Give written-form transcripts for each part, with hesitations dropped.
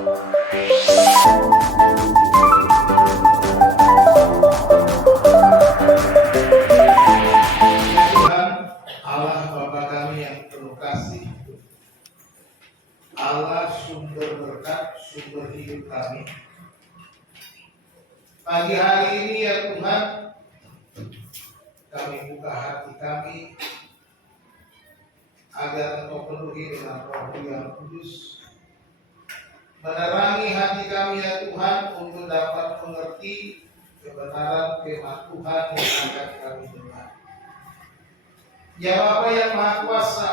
Allah Bapa kami yang penuh kasih, Allah sumber berkat, sumber hidup kami. Pagi hari ini ya Tuhan, kami buka hati kami agar Engkau penuhi dengan Roh yang kudus, menerangi hati kami ya Tuhan untuk dapat mengerti kebenaran firman Tuhan yang akan kami dengar. Ya Bapa yang Maha Kuasa,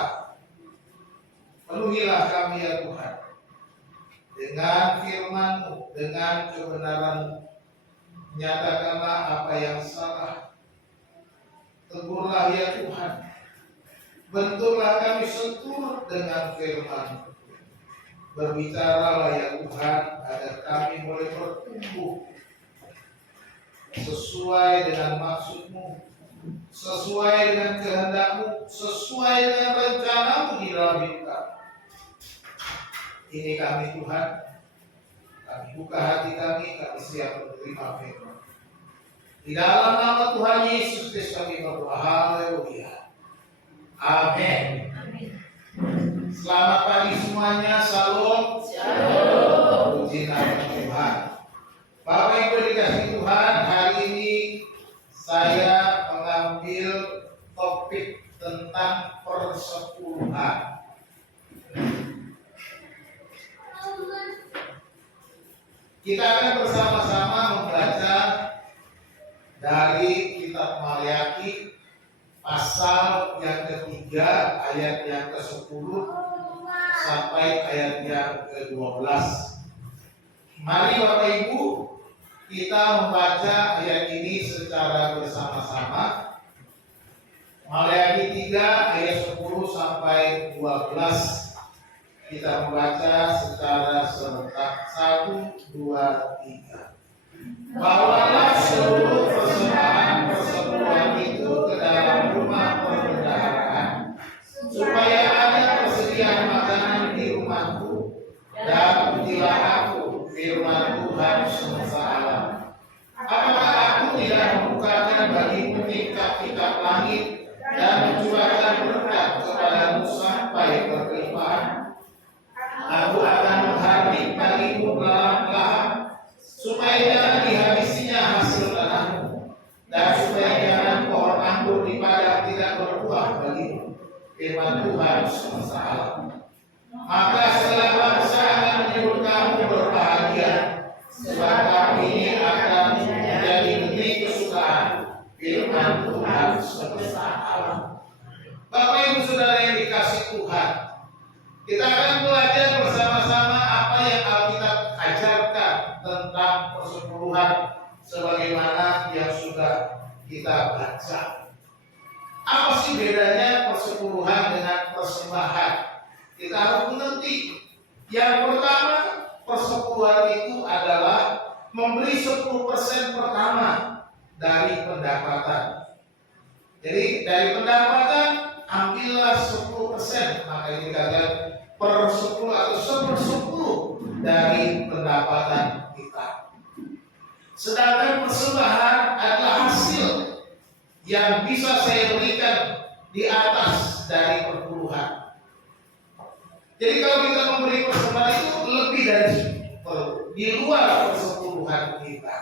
penuhilah kami ya Tuhan dengan firman-Mu, dengan kebenaran-Mu. Nyatakanlah apa yang salah, tegurlah ya Tuhan, bentuklah kami seturut dengan firman-Mu. Berbicaralah ya Tuhan agar kami boleh bertumbuh sesuai dengan maksud-Mu, sesuai dengan kehendak-Mu, sesuai dengan rencana-Mu di dalam hidup kami. Ini kami Tuhan, kami buka hati kami siap menerima firman. Di dalam nama Tuhan Yesus Kristus kami berdoa. Haleluya. Amin. Selamat pagi semuanya. Shalom. Shalom. Puji nama Tuhan. Bapak Ibu dikasih Tuhan, hari ini saya mengambil topik tentang persepuluhan. Kita akan bersama-sama membaca dari kitab Maleakhi pasal yang ketiga ayat yang ke-10 sampai ayat yang ke-12. Mari Bapak Ibu kita membaca ayat ini secara bersama-sama. Maleakhi 3 ayat 10 sampai 12. Kita membaca secara serentak. 1, 2, 3. Bawalah seluruh persembahan persepuluhan itu ke dalam rumah perbendaharaan, supaya ada persediaan makanan di rumahku, dan pujilah aku, firman Tuhan semesta alam. Apakah aku tidak membukakan bagimu tingkap-tingkap langit dan mencurahkan berkat kepadamu sampai berkelimpahan? Aku akan menghardik bagimu belahan-belahan, supaya jangan dihabisinya hasil tanahmu, dan supaya jangan pohon anggur di padang tidak berbuah bagimu, firman Tuhan semesta alam. Maka segala bangsa akan menyebut kamu berbahagia, sebab kamu ini akan menjadi negeri kesukaan, firman Tuhan semesta alam. Bapak Ibu Saudara yang dikasih Tuhan, kita akan belajar bersama-sama apa yang Alkitab ajarkan tentang persepuluhan sebagaimana yang sudah kita baca. Apa sih bedanya persepuluhan dengan persembahan? Kita harus mengerti. Yang pertama, persepuluhan itu adalah memberi 10% pertama dari pendapatan. Jadi dari pendapatan ambillah 10%, maka ini dikatakan per 10 atau 1/10 dari pendapatan kita. Sedangkan persembahan adalah hasil yang bisa saya berikan di atas dari perpuluhan. Jadi kalau kita memberi persembahan itu lebih dari di luar persepuluhan kita.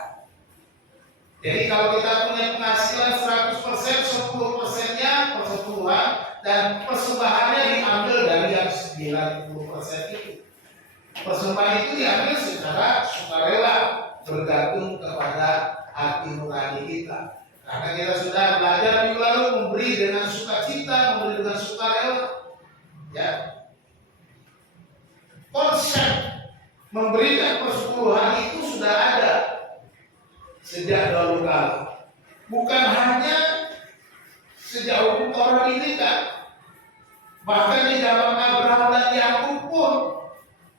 Jadi kalau kita punya penghasilan 100%, 10%-nya persepuluhan, dan persembahannya diambil dari yang 90% itu. Persembahan itu diambil secara sukarela, bergantung kepada hati nurani kita. Karena kita sudah belajar minggu lalu memberi dengan sukacita, memberi dengan sukarela. Ya. Konsep memberikan persepuluhan itu sudah ada sejak dahulu kala. Bukan hanya sejak hukum Taurat diberikan. Bahkan di zaman Abraham dan Yakub pun,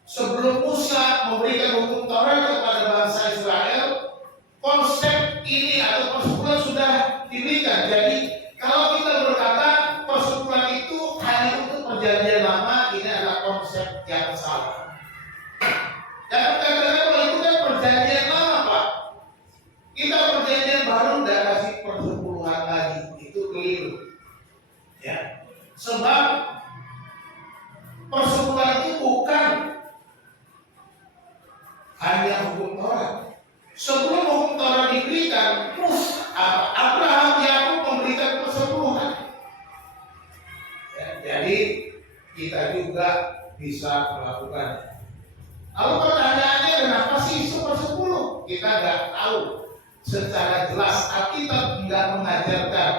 sebelum Musa memberikan hukum Taurat kepada bangsa Israel, konsep ini atau persepuluhan sudah diberikan. Jadi kalau kita berkata persepuluhan itu hanya untuk perjanjian lama, ini adalah konsep yang salah. Jangan katakan bahwa itu kan perjanjian lama, Pak. Kita perjanjian baru udah kasih persepuluhan lagi. Itu keliru. Ya. Sebab persepuluhan itu bukan hanya hukum Taurat. Sebelum hukum Taurat diberikan, Abraham Yakub memberikan persepuluhan. Ya, jadi kita juga bisa melakukannya. Lalu pertanyaannya, kenapa sih sepersepuluh? Kita nggak tahu secara jelas. Alkitab tidak mengajarkan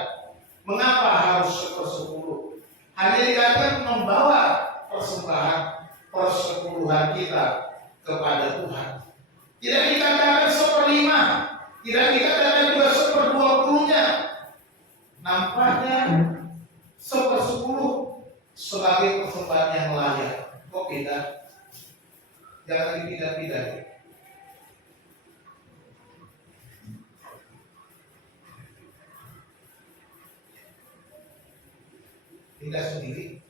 mengapa harus sepersepuluh. Hanya dikatakan membawa persembahan persepuluhan kita kepada Tuhan. Tidak dikatakan 1/5, tidak dikatakan juga 1/20-nya. Nampaknya 1/10 sebagai persembahan yang layak. Kok beda? Jangan dipindah-pindah. Pindah sendiri.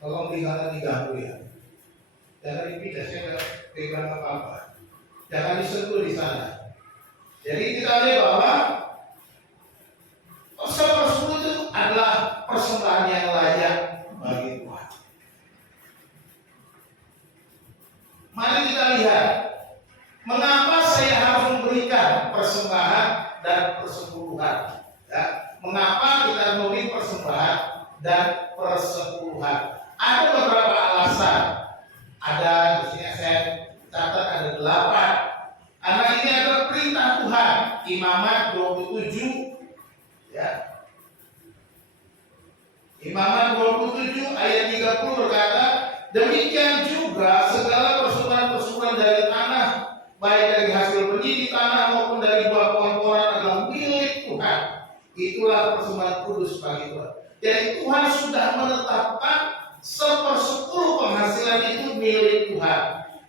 Tolong jangan diganggu ya. Jangan dipindah, saya tidak pegang apa-apa. Jangan disentuh di sana. Jadi kita lihat bahwa 1/10 itu adalah persembahan yang layak bagi Tuhan. Mari kita lihat mengapa saya harus memberikan persembahan dan persepuluhan. Ya, mengapa kita memberi persembahan dan persepuluhan? Ada beberapa alasan. Ada di sini saya catat ada 8. Karena ini adalah perintah Tuhan. Imamat 27, ya. Imamat 27 ayat 30 berkata, demikian juga segala persembahan-persembahan dari tanah, baik dari hasil benih di tanah maupun dari buah pohon-pohonan adalah milik Tuhan. Itulah persembahan kudus bagi Tuhan. Jadi Tuhan sudah menetapkan 1/10 penghasilan itu milik Tuhan.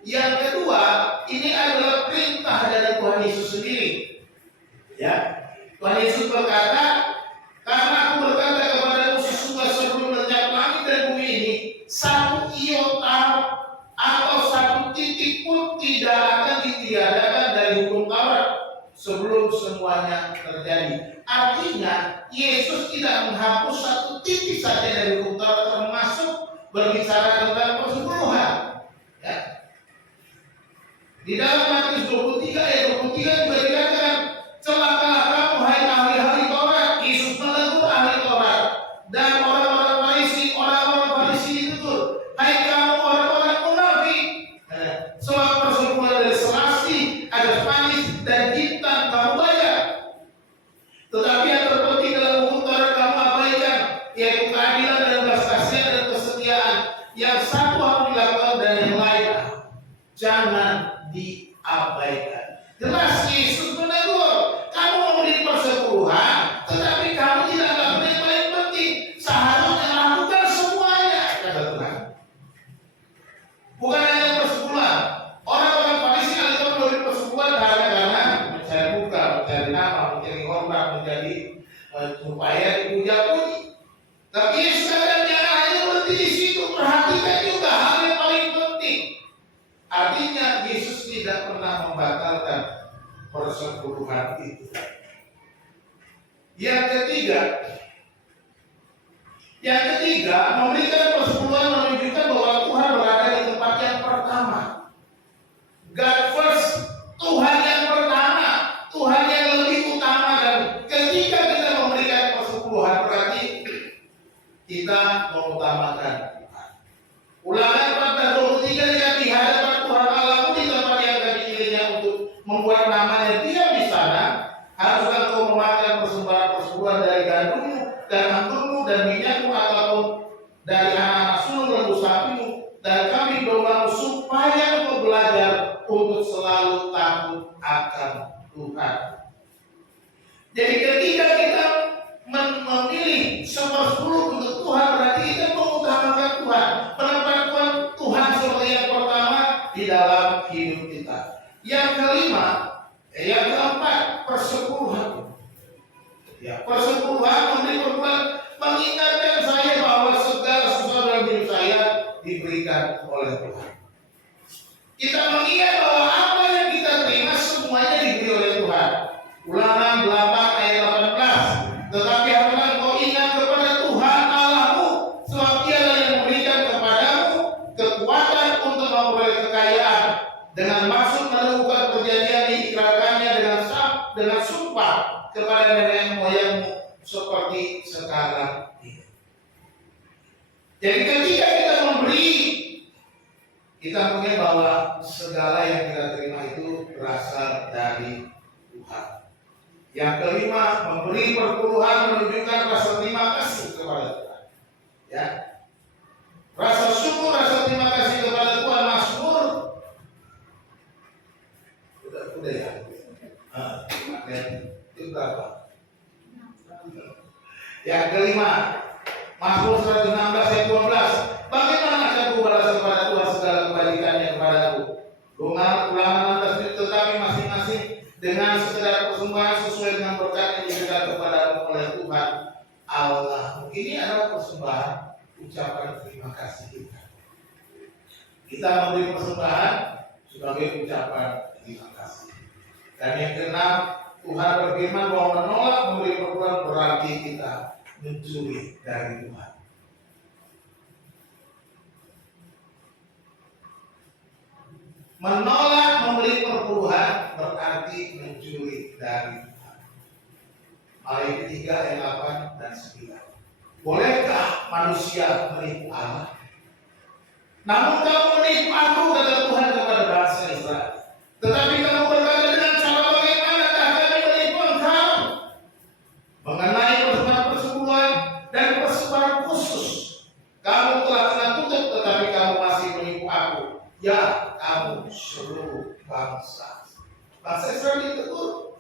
Yang kedua, ini adalah perintah dari Tuhan Yesus sendiri. Ya, Tuhan Yesus berkata, karena aku berkata kepadamu sesungguhnya sebelum lenyap langit dan bumi ini, 1 iota atau 1 titik pun tidak akan ditiadakan dari hukum Taurat sebelum semuanya terjadi. Artinya Yesus tidak menghapus 1 titik saja dari hukum Taurat, termasuk berbicara tentang persepuluhan. Ya. Di dalam Matius 23 ayat 23 juga dikatakan, celakalah kamu hai ahli-ahli Taurat. Yesus menegur ahli Taurat dan orang-orang Farisi itu, hai kamu orang-orang munafik. Sebab persepuluhan dari selasti, ada manis dan jintan kamu bayar. Tetapi yang terpenting dalam hukum Taurat kamu abaikan, yaitu keadilan dan belas kasihan dan kesetiaan. Yang satu harus dilakukan dan yang lain jangan diabaikan. Jelas Yesus menegur, kamu memberi persepuluhan, tetapi kamu tidak melakukan yang paling penting. Seharusnya lakukan semuanya, kata Tuhan. Bukan hanya persepuluhan. Orang-orang Farisi itu memberi persepuluhan karena mencari muka, mencari nama, mencari hormat, menjadi supaya dipuja-puji. Tapi Yesus katakan jangan hanya berhenti di situ, perhatikan juga hal yang paling penting. Artinya Yesus tidak pernah membatalkan persepuluhan itu. Yang ketiga, memberikan persepuluhan menunjukkan bahwa Tuhan berada di tempat yang pertama. God first, Tuhan yang pertama, Tuhan yang lebih utama. Dan ketika kita memberikan persepuluhan, berarti kita mengutamakan Tuhan. Ulangan 14:23 lihat di hadapan Tuhan Allahmu di tempat yang akan dipilihnya untuk membuat namanya diam di sana, haruslah kau memakan persepuluhan dari gandummu dan anggurmu dan minyakmu ataupun dari anak-anak sulung lembu sapimu dan kambing dombamu, supaya engkau belajar untuk selalu takut akan Tuhan. Jadi ketika kita memilih 1/10 untuk Tuhan, berarti kita mengutamakan Tuhan, menempatkan Tuhan sebagai yang pertama di dalam hidup kita. Yang keempat, persepuluhan. Ya, persepuluhan memberi perbuatan mengingatkan saya bahwa segala sesuatu dalam hidup saya diberikan oleh Tuhan. Kita mengingat bahwa apa yang kita terima semuanya diberi oleh Tuhan. Ulangan 8 ayat 18. Tetapi apabila engkau ingat kepada Tuhan Allahmu, sebab Dialah yang memberikan kepadamu kekuatan untuk memperoleh kekayaan, dengan maksud menemukan perjanjian diikrarkannya dengan sumpah kepada nenek moyangmu seperti sekarang ini. Jadi ketika kita memberi, kita mengingat bahwa segala yang kita terima itu berasal dari Tuhan. Yang kelima, memberi perpuluhan menunjukkan rasa terima kasih kepada Tuhan. Ya, rasa syukur, rasa terima kasih kepada Tuhan. Mazmur udah ya. Itu berapa? Yang kelima, Mazmur 116 ayat 12. Bagaimana aku balas kepada Tuhan segala kebaikannya kepadaku? Ulangan atas tetapi masing-masing dengan sekedar persembahan sesuai dengan berkat yang diberikan kepadamu oleh Tuhan Allah. Ini adalah persembahan ucapan terima kasih kita. Kita memberi persembahan sebagai ucapan terima kasih. Dan yang keenam, Tuhan berfirman bahwa menolak memberi perpuluhan berarti kita mencuri dari Tuhan. Menolak memberi perpuluhan berarti mencuri dari Tuhan. Matius 3 ayat 8 dan 9. Bolehkah manusia menipu Allah? Namun kamu menipu aku, kata Tuhan kepada bangsa Israel. Tetapi kamu berkata, dengan cara bagaimanakah kami menipu engkau? Mengenai persembahan persepuluhan dan persembahan khusus, kamu telah kena kutuk, tetapi kamu masih menipu aku. Ya, kamu seluruh bangsa. Bangsa Israel ditegur.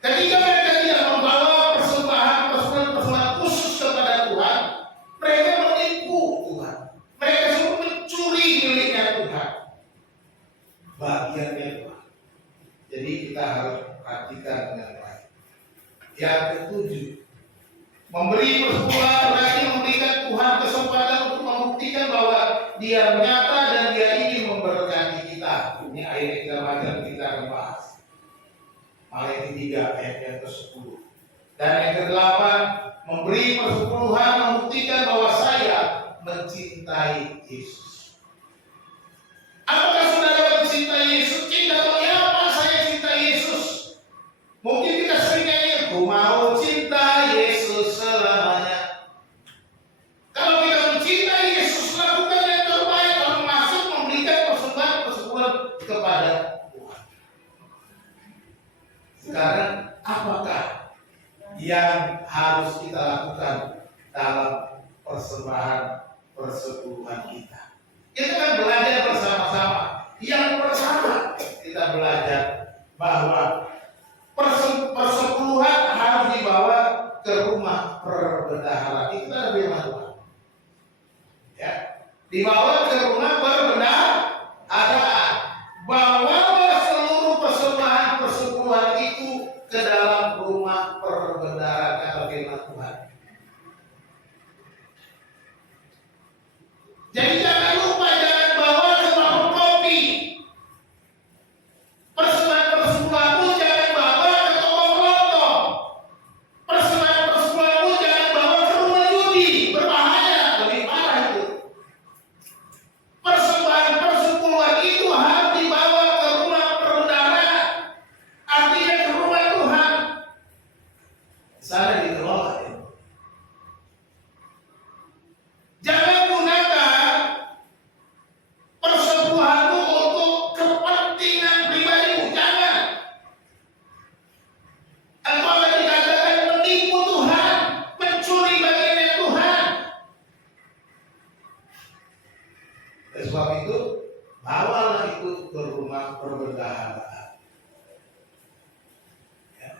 Ketika mereka tidak membawa persembahan khusus kepada Tuhan, mereka menipu Tuhan. Mereka semua mencuri miliknya Tuhan. Bagiannya Tuhan. Jadi kita harus perhatikan dengan baik. Yang ketujuh, memberi persepuluhan berarti memberikan Tuhan kesempatan untuk membuktikan bahwa Dia nyata dan Dia ingin memberkati kita. Ini ayat yang kita baca, kita akan bahas. Matius 3 ayat yang ke-10. Dan yang ke-8, memberi persepuluhan membuktikan bahwa saya mencintai Yesus. Apakah saudara mencintai Yesus? Cinta mengapa saya cinta Yesus? Mungkin kita sering nyanyi, aku mau cinta Yesus selamanya. Kalau kita mencintai Yesus, lakukan yang terbaik, termasuk memberikan persembahan persepuluhan kepada Tuhan. Sekarang, apakah yang harus kita lakukan dalam persembahan persepuluhan kita? Kita kan belajar bersama-sama. Yang pertama, kita belajar bahwa persepuluhan harus dibawa ke rumah perbendaharaan. Itu adalah firman Tuhan. Ya, dibawa ke rumah perbendaharaan. Bawalah seluruh persembahan persepuluhan itu ke dalam rumah perbendaharaan, kata firman Tuhan. Jadi jangan lupa, jangan bawa ke warung kopi. Persembahan persepuluhanmu jangan bawa ke toko kelontong. Persembahan persepuluhanmu jangan bawa ke rumah judi, berbahaya, lebih parah itu. Persembahan persepuluhan itu harus dibawa ke rumah perbendaharaan, artinya ke rumah Tuhan. Sana dikelola ya. Jangan gunakan persepuluhanmu untuk kepentingan pribadimu. Jangan. Engkau akan dikatakan menipu Tuhan, mencuri bagiannya Tuhan. Oleh sebab itu, bawalah itu ke rumah perbendaharaan. Ya.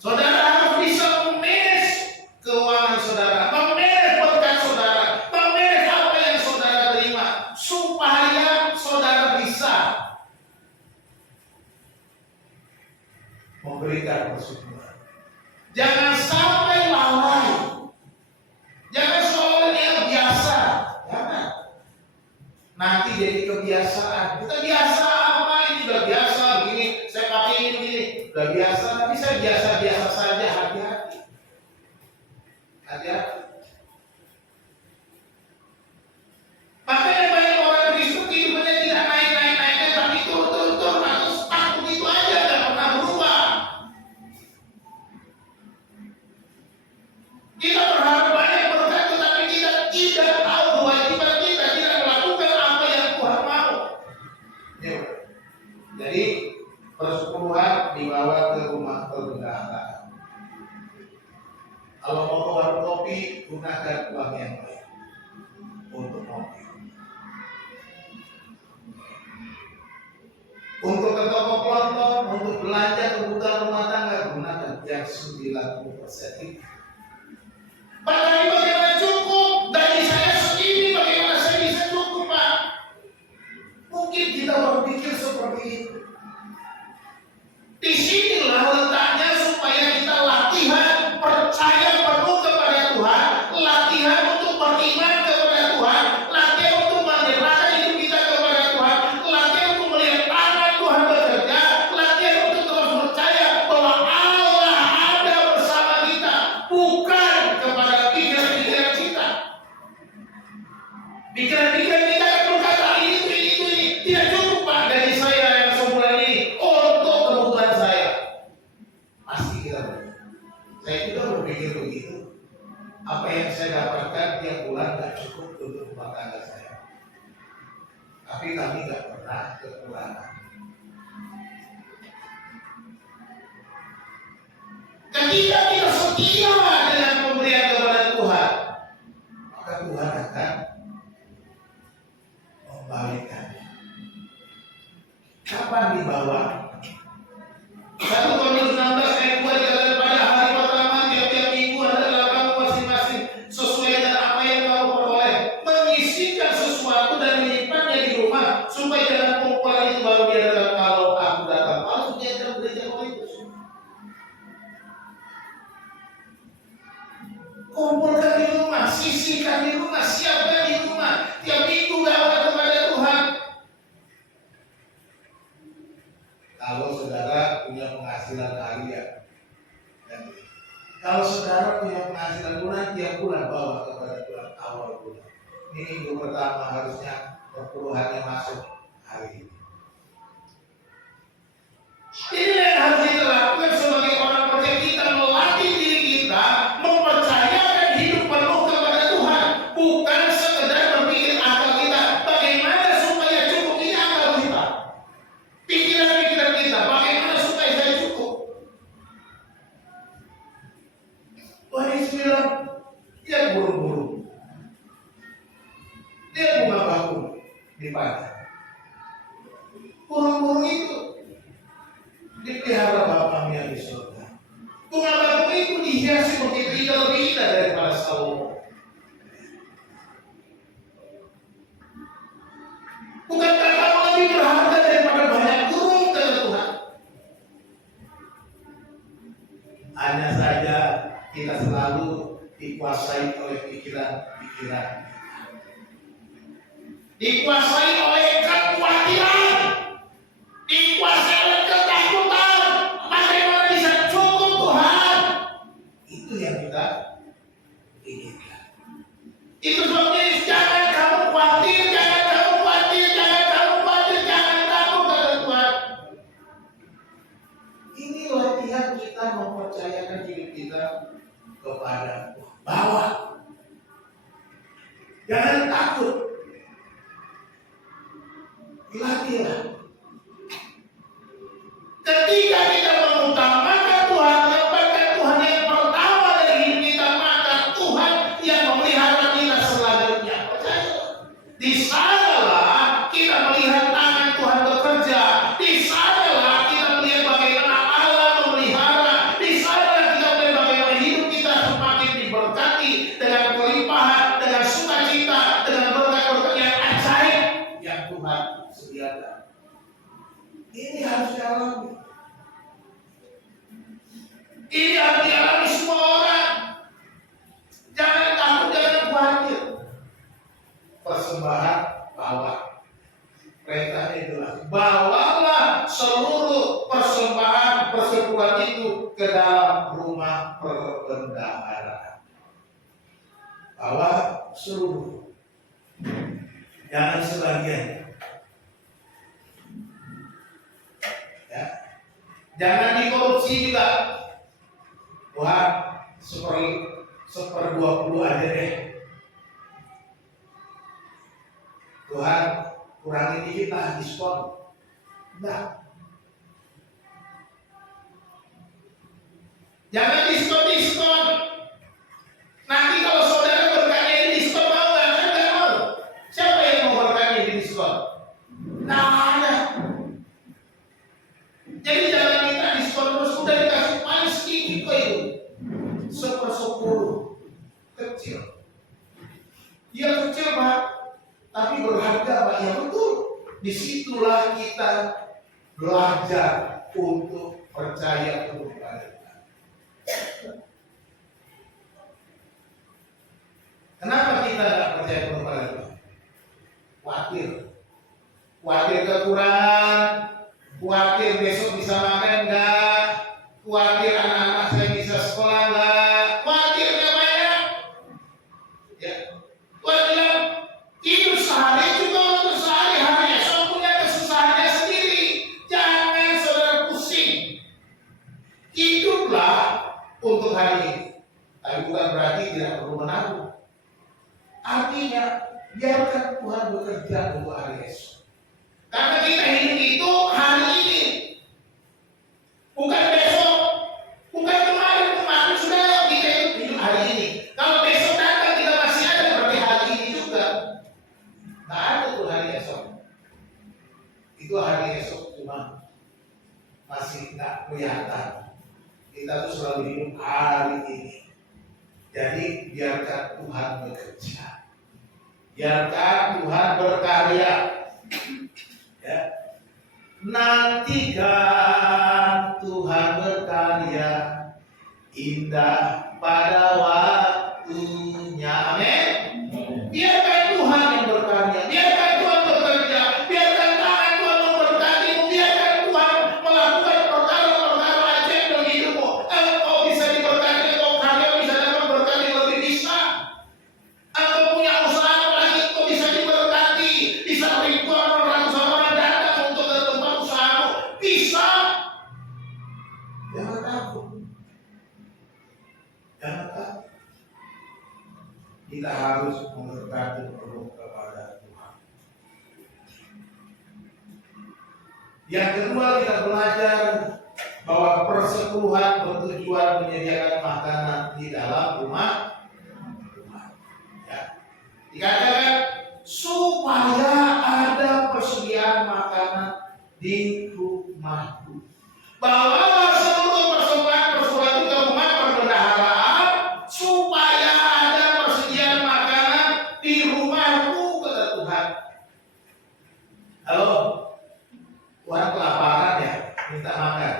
Saudara harus bisa memanage keuangan saudara, memanage berkat saudara, memanage apa yang saudara terima, supaya saudara bisa memberikan persepuluhan. Jangan sampai lalai. kebiasaan. Kita biasa apa ini udah biasa begini, saya pakai ini begini, udah biasa, tapi saya biasa-biasa saja. Hati-hati. Hati-hati. Makanya banyak orang Kristen kehidupannya tidak naik-naik, tapi turun-turun, atau stuck begitu aja, tidak pernah berubah. Kita berharap banyak berkat, tetapi kita tidak tahu kewajiban kita, tidak melakukan apa yang Tuhan mau. Ya. Jadi persepuluhan dibawa ke rumah perbendaharaan. Kalau mau ke warung kopi, gunakan uang yang baik untuk kopi. Untuk ke toko kelontong, untuk belanja kebutuhan rumah tangga, gunakan yang 90% itu. Pak, tadi bagaimana cukup? Gaji saya segini, bagaimana saya bisa cukup, Pak? Mungkin kita berpikir seperti itu. Disinilah letaknya supaya kita latihan percaya penuh kepada Tuhan, latihan untuk beriman kepada Tuhan, latihan untuk menyerahkan hidup kita kepada Tuhan, latihan untuk melihat tangan Tuhan bekerja, latihan untuk terus percaya bahwa Allah ada bersama kita, bukan kepada pikiran-pikiran kita. Pikiran-pikiran kita yang berkata ini, tidak cukup, Pak, dari saya yang sebulan ini untuk kebutuhan saya. Pasti kita berpikir. Saya juga berpikir begitu. Apa yang saya dapatkan tiap bulan tidak cukup untuk rumah tangga saya. Tapi kami tidak pernah kekurangan. Ketika kita setia dengan pemberian kepada Tuhan, maka Tuhan akan membalikkannya. Kapan dibawa? 1 Korintus 16 ayat 2 dikatakan, pada hari pertama tiap-tiap minggu adalah kamu masing-masing sesuai dengan apa yang kamu peroleh, menyisihkan sesuatu dan menyimpannya di rumah, supaya dalam pengumpulan itu baru dia datang kalau aku datang. Maksudnya dalam gereja Korintus. Kumpulkan di rumah, sisihkan di rumah, siapkan di rumah, tiap minggu bawa kepada Tuhan. Kalau saudara punya penghasilan harian, dan kalau saudara punya penghasilan bulan, tiap bulan bawa kepada Tuhan awal bulan. Ini minggu pertama harusnya perpuluhannya masuk hari ini. Ini yang harus kita lakukan sebagai orang percaya. Kita melatih diri kita mempercayakan hidup penuh kepada Tuhan, bukan sekedar berpikir akal kita bagaimana supaya cukup. Ini akal kita, pikiran-pikiran kita, bagaimana supaya saya cukup. Wahai bilang, dia burung-burung, dia bunga bakung di padang. Burung-burung itu dipelihara Bapakmu yang di surga. Bunga bakung itu dihiasi begitu indah, lebih indah daripada Salomo. Bukankah kamu lebih berharga daripada banyak burung, kata Tuhan? Hanya saja kita selalu dikuasai oleh pikiran-pikiran, dikuasai oleh kekhawatiran, dikuasai oleh ketakutan. Bagaimana bisa cukup, Tuhan? Itu yang kita inginkan. Itu sebabnya jangan kamu khawatir, jangan kamu khawatir, jangan kamu khawatir, jangan takut, kata Tuhan. Ini latihan kita mempercayakan diri kita kepada Tuhan. Bawa. Jangan takut. Latihlah. Ketika kita mengutamakan Tuhan, menempatkan Tuhan yang pertama dari hidup kita, maka Tuhan yang memelihara kita selanjutnya. Percaya. Di sanalah kita melihat tangan Tuhan bekerja. Di sanalah kita melihat bagaimana Allah memelihara. Di sanalah kita melihat bagaimana hidup kita semakin diberkati dengan kelimpahan, dengan sukacita, dengan berkat-berkat yang ajaib yang Tuhan sediakan. Ini harus dialami. Ini harus dialami semua orang. Jangan takut, jangan khawatir. Persembahan bawa, perbendaharaan. Bawa seluruh, jangan sebagian. Ya. Jangan dikorupsi juga. Wah, seper 20 aja deh. Tuhan kurangi dikit lah diskon. Enggak. Jangan diskon. Nanti kalau saudara berkata ini diskon mau nggak? Kan nggak mau. Siapa yang mau berkata ini diskon? Nah ada. Jadi jangan minta diskon terus, udah dikasih paling sedikit kok itu. 10 kecil. Dia kecil Pak, tapi berharga Pak. Ya betul. Disitulah kita belajar untuk percaya kepada Tuhan. Kenapa kita tidak percaya kepada Tuhan? Khawatir kekurangan, khawatir besok bisa makan enggak, khawatir anak-anak saya bisa sekolah enggak, khawatir enggak banyak. Ya, Tuhan bilang hidup sehari juga untuk sehari-hari, esok punya kesusahannya sendiri. Jangan saudara pusing. Hiduplah untuk hari ini. Tapi bukan berarti tidak perlu menabung. Artinya, biarkan Tuhan bekerja untuk hari esok. Karena kita hidup itu hari ini, bukan besok, bukan kemarin sudah kita hidup hari ini. Kalau besok datang kita masih ada, berarti hari ini juga. Nah ada tuh hari esok. Itu hari esok cuma masih nggak kelihatan. Kita tuh selalu hidup hari ini. Jadi biarkan Tuhan bekerja. Biarkan Tuhan berkarya. Ya. Nantikan Tuhan berkarya indah pada waktunya. Amin. Biarkan Tuhan yang berkarya. Biarkan Tuhan bekerja. Biarkan tangan Tuhan memberkati. Biarkan Tuhan melakukan perkara-perkara ajaib dalam hidupmu. Engkau bisa diberkati. Engkau karya bisa dapat berkati lebih bisa. Engkau punya usaha apalagi engkau bisa diberkati. Bisa ribuan orang datang untuk ke tempat usahamu. Bisa. Jangan takut. Jangan takut. Kita harus memberkati perlu kepada Tuhan. Yang kedua, kita belajar bahwa persepuluhan bertujuan menyediakan makanan di dalam rumah. Ya. Dikatakan supaya ada persediaan makanan di rumahku. Bawalah seluruh persembahan persekutuan ke rumah perbendaharaan supaya ada persediaan makanan di rumahku, kata Tuhan. Halo, Tuhan kelaparan ya, minta makan.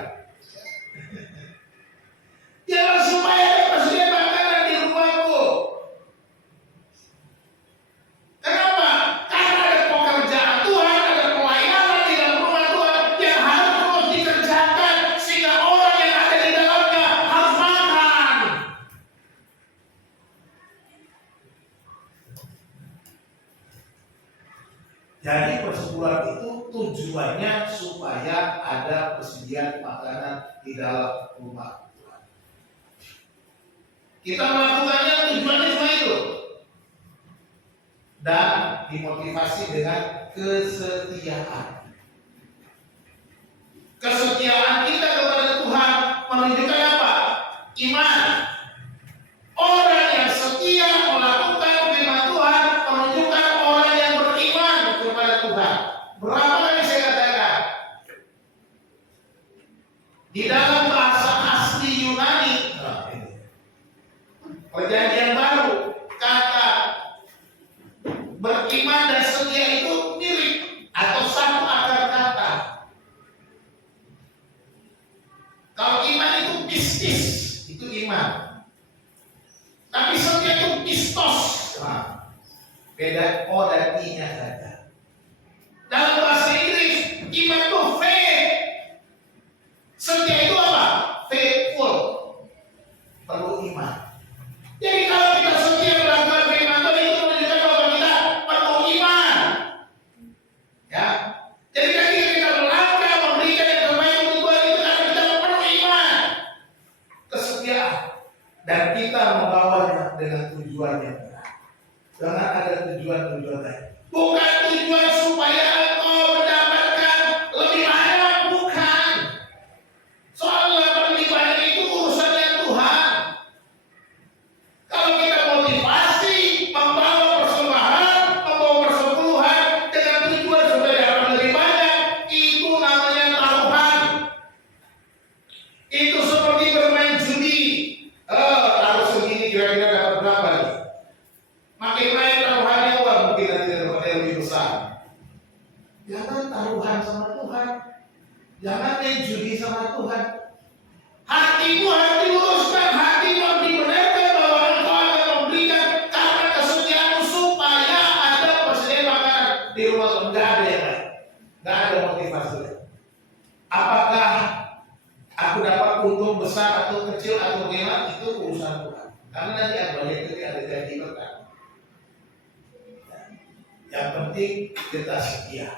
Jangan supaya ada persediaan makanan di rumahku. Kenapa? Karena ada pekerjaan Tuhan, ada pelayanan di dalam rumah Tuhan yang harus terus dikerjakan sehingga orang yang ada di dalamnya harus makan. Jadi persepuluhan itu tujuannya supaya ada persediaan makanan di dalam rumah Tuhan. Kita melakukannya tujuannya cuma itu. Dan dimotivasi dengan kesetiaan. Kesetiaan kita kepada Tuhan menunjukkan apa? Iman. Orang yang setia melakukan firman Tuhan menunjukkan orang yang beriman kepada Tuhan. Berapa kali saya katakan? Di dalam bahasa asli Yunani, Perjanjian Baru, kata beriman dan setia itu mirip atau satu akar kata. Kalau iman itu pistis, itu iman. Tapi setia itu pistos. Nah, beda O dan I-nya saja. Dalam bahasa Inggris, iman itu faith. Setia itu apa? Faithful. Perlu iman. Jadi kalau kita setia melakukan firman Tuhan itu menunjukkan bahwa kita penuh iman. Ya. Jadi ketika kita melangkah memberikan yang terbaik untuk Tuhan itu karena kita penuh iman, kesetiaan, dan kita membawanya dengan tujuan yang benar. Jangan ada tujuan-tujuan lain. Bukan tujuan supaya engkau mendapatkan lebih banyak, bukan. Soal lebih banyak itu urusannya Tuhan. Kalau kita motivasi membawa persembahan, membawa persepuluhan dengan tujuan supaya dapat lebih banyak, itu namanya taruhan. Itu seperti bermain judi. Taruh segini kira-kira dapat berapa nih? Makin main taruhannya uang mungkin nanti dapat yang lebih besar. Jangan taruhan sama Tuhan. Jangan main judi sama Tuhan. Hatimu harus diluruskan, hatimu harus dibenarkan bahwa engkau akan memberikan karena kesetiaanmu supaya ada persediaan makanan di rumah. Enggak ada yang lain. Enggak ada motivasi lain. Apakah aku dapat untung besar atau kecil atau bagaimana, itu urusan Tuhan. Karena nanti ada itu ada janji berkat. Yang penting kita setia.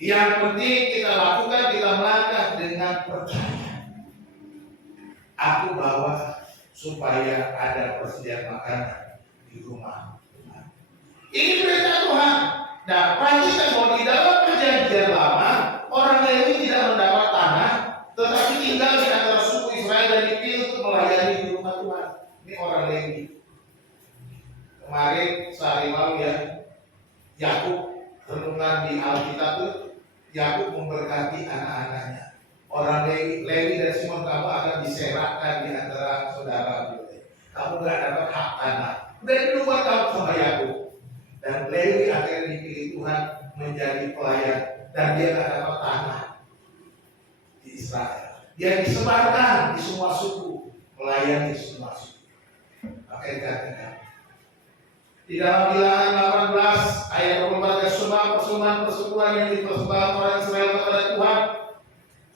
Yang penting kita lakukan, kita melangkah dengan percaya. Aku bawa supaya ada persediaan makanan di rumah Tuhan. Ini perintah Tuhan. Nah, perhatikan bahwa di dalam perjanjian lama, orang Lewi tidak mendapat tanah, tetapi tinggal di antara suku Israel dan dipilih untuk melayani di rumah Tuhan. Ini orang Lewi. Kemarin sehari malam ya, Yakub renungan di Alkitab itu, Yakub memberkati anak-anaknya. Orang Lewi dan Simon, kamu akan diserahkan di antara saudara. Kamu gak dapat hak tanah. Udah dulu buat kamu sama Yakub. Dan Lewi akhirnya dipilih Tuhan menjadi pelayan, dan dia gak dapat tanah di Israel. Dia disebarkan di semua suku, melayani semua suku. Pakai dikatakan di dalam Bilangan 18 ayat 24, persembahan persekutuan yang dipersembahkan orang Israel kepada Tuhan,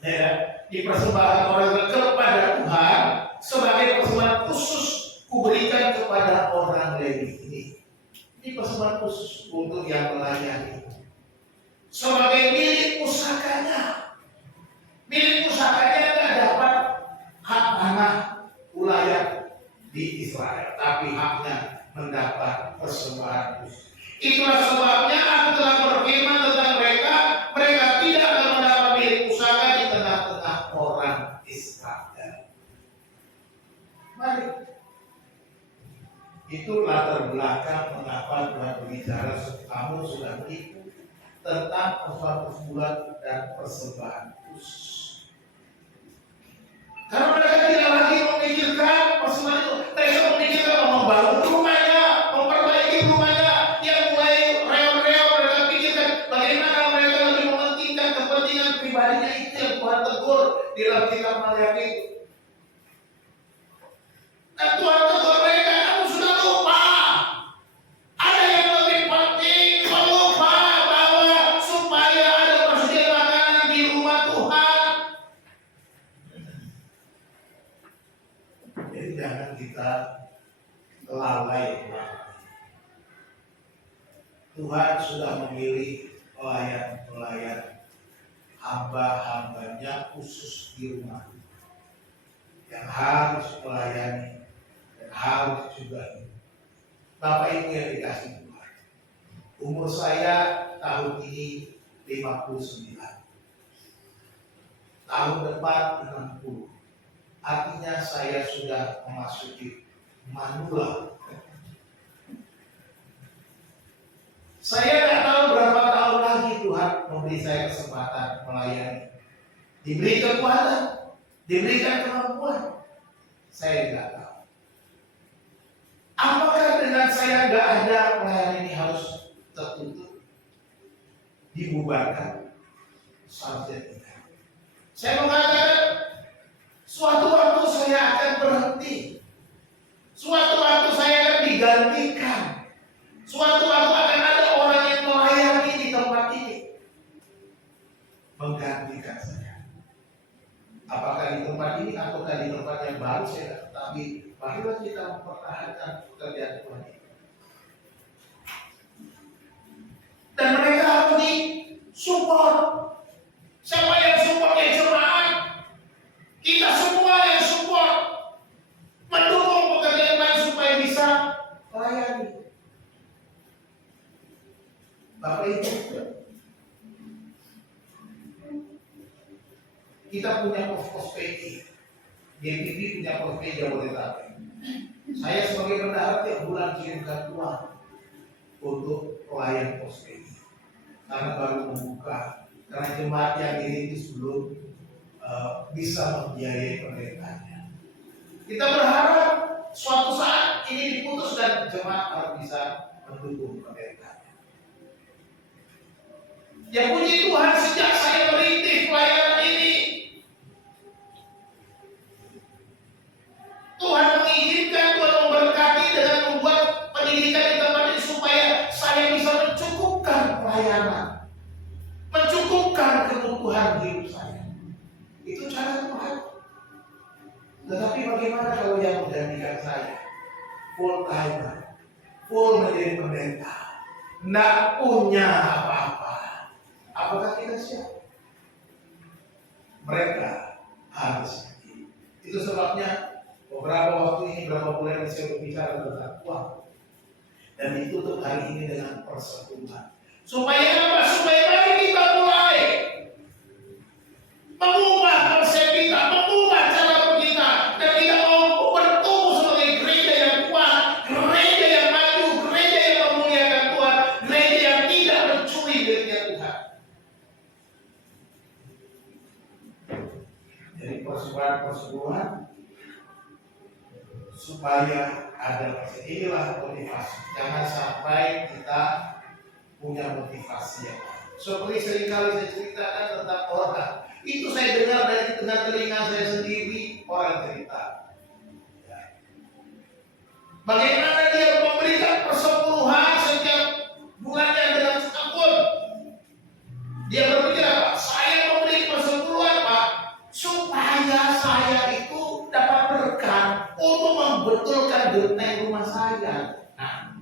ya, dipersembahkan orang Israel kepada Tuhan sebagai persembahan khusus kuberikan kepada orang Lewi ini. Ini persembahan khusus untuk yang melayani, sebagai milik pusakanya. Milik pusakanya tidak dapat hak tanah wilayah di Israel, tapi haknya mendapat persembahan khusus. Itulah sebabnya aku telah berfirman tentang mereka, mereka tidak akan mendapat milik pusaka di tengah-tengah orang Israel. Mari. Itu latar belakang mengapa Tuhan berbicara, kamu sudah menipu tentang persembahan dan persembahan khusus. Karena mereka tidak lagi memikirkan persembahan itu, mereka memikirkan membangun rumahnya, memperbaiki rumahnya, yang mulai reot-reot. Mereka pikirkan bagaimana mereka lebih mementingkan kepentingan pribadinya. Itu yang Tuhan tegur di dalam kitab Maliaki itu. Dan Tuhan tegur mereka, kamu sudah lupa. Ada yang lebih penting, lupa bahwa supaya ada persediaan makanan di rumah Tuhan. Jadi jangan kita lalai. Tuhan sudah memilih pelayan-pelayan, hamba-hambanya khusus di rumah, yang harus melayani dan harus juga. Bapak Ibu yang dikasih Tuhan, umur saya tahun ini 59, tahun depan 60. Artinya saya sudah memasuki manula. Saya tidak tahu berapa tahun lagi Tuhan memberi saya kesempatan melayani. Diberi kekuatan, diberikan kemampuan. Saya tidak tahu. Apakah dengan saya tidak ada, pelayanan ini harus tertutup, dibubarkan? Seharusnya tidak. Saya mengatakan, suatu waktu saya akan berhenti. Suatu waktu saya akan digantikan. Suatu waktu akan ada orang yang melayani di tempat ini, menggantikan saya. Apakah di tempat ini ataukah di tempat yang baru, saya tidak tahu. Tapi marilah bagaimana kita mempertahankan pekerjaan Tuhan ini. Dan mereka harus di support. Siapa yang supportnya jemaat? Kita semua yang support, mendukung pekerjaan lain supaya bisa melayani. Bapak Ibu, kita punya pos PI, GPP punya pos PI Jabodetabek. Saya sebagai bendahara tiap bulan kirimkan uang untuk pelayan pos PI, karena baru membuka, karena jemaat yang dirintis belum bisa membiayai pendetaannya. Kita berharap suatu saat ini diputus dan jemaat harus bisa mendukung pendetaannya. Ya puji Tuhan, sejak saya merintis pelayanan ini, Tuhan mengizinkan, Tuhan memberkati dengan membuat pendidikan di tempat ini supaya saya bisa mencukupkan pelayanan, mencukupkan kebutuhan hidup saya. Itu cara Tuhan. Tetapi bagaimana kalau yang menggantikan saya full timer, full menjadi pendeta, tidak punya apa-apa? Apakah kita siap? Mereka harus. Itu sebabnya beberapa waktu ini, beberapa bulan ini saya berbicara tentang uang, dan ditutup hari ini dengan persekutuan. Supaya apa? Supaya mari kita mulai mengubah konsep kita, mengubah cara kita, dan kita mau bertumbuh sebagai gereja yang kuat, gereja yang maju, gereja yang memuliakan Tuhan, gereja yang tidak mencuri miliknya Tuhan. Jadi persekutuan supaya ada inilah motivasi. Jangan sampai kita punya motivasi yang lain. Seperti seringkali saya ceritakan tentang orang. Itu saya dengar dari tengah telinga saya sendiri, orang cerita. Ya. Bagaimana dia memberikan persepuluhan setiap bulannya dengan setahun. Dia berpikir apa? Saya memberi persepuluhan, Pak, supaya saya itu dapat berkat untuk membetulkan genteng rumah saya. Nah,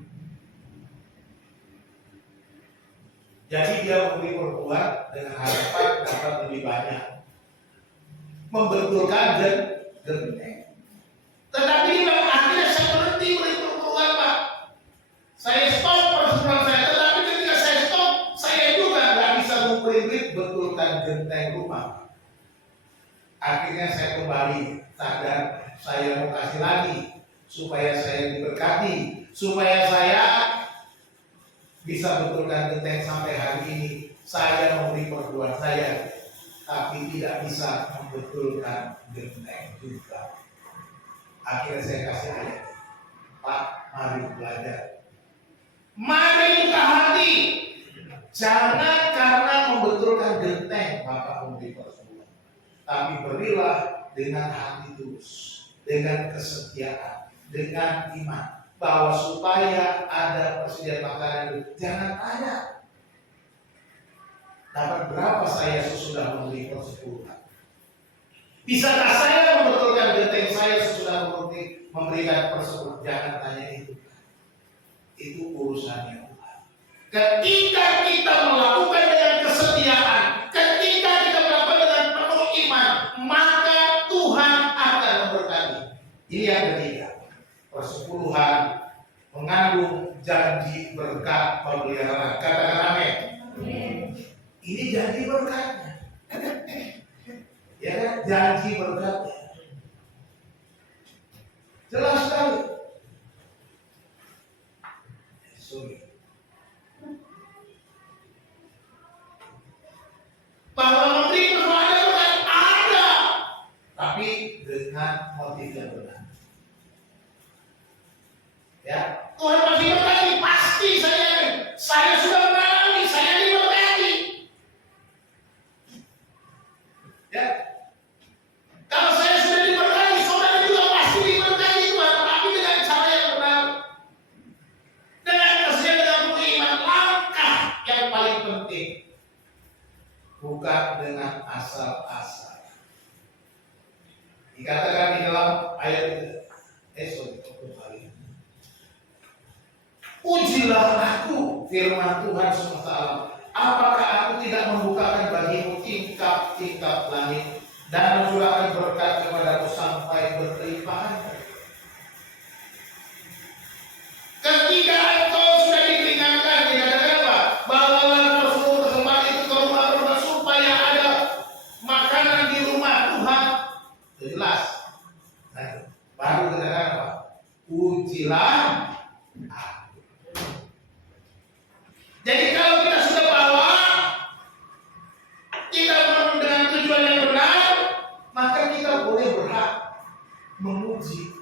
jadi dia memberi perpuluhan dengan harapan dapat lebih banyak, membetulkan genteng. Tetapi akhirnya saya berhenti beri perpuluhan, Pak. Saya stop persepuluhan saya. Tetapi ketika saya stop, saya juga nggak bisa memberi betulkan genteng rumah. Akhirnya saya kembali sadar, saya mau kasih lagi supaya saya diberkati, supaya saya bisa betulkan genteng. Sampai hari ini saya memberi perbuatan saya, tapi tidak bisa membetulkan genteng juga. Akhirnya saya kasih ayat, Pak, mari belajar, mari buka hati. Jangan karena membetulkan genteng Bapak memberi perbuatan, tapi berilah dengan hati tulus, dengan kesetiaan, dengan iman, bahwa supaya ada persediaan makanan itu. Jangan tanya dapat berapa saya sesudah memberi persepuluhan. Bisakah saya membetulkan genteng saya sesudah memberikan persepuluhan? Jangan tanya itu. Itu urusannya Tuhan. Ketika kita melakukan dengan kesetiaan, ketika kita melakukan dengan penuh iman, maka Tuhan akan memberkati. Ini yang ketiga. Persepuluhan mengandung janji berkat pemeliharaan. Katakan amin. Ini janji berkatnya. Ya kan? Janji berkatnya. Jelas sekali. Sorry. Bahwa memberi perbuatan bukan ada, tapi dengan motif yang benar. Ya, Tuhan masih berkati, pasti saya sudah mengalami, saya diberkati. Ya, kalau saya sudah diberkati, saudara juga pasti diberkati Tuhan, tapi dengan cara yang benar, dengan kesediaan, dengan beriman. Langkah yang paling penting, bukan dengan asal-asal. Dikatakan di dalam ayat Ujilah aku, firman Tuhan semesta alam. Apakah aku tidak membukakan bagimu tingkap-tingkap langit dan mencurahkan berkat kepadamu sampai berkelimpahan? Ketika engkau sudah diperingatkan, dikatakan apa? Bawalah seluruh persembahan itu ke rumah Tuhan supaya ada makanan di rumah Tuhan. Jelas. Nah, baru dikatakan apa? Ujilah aku. Jadi kalau kita sudah bawa, kita dengan tujuan yang benar, maka kita boleh berhak menguji.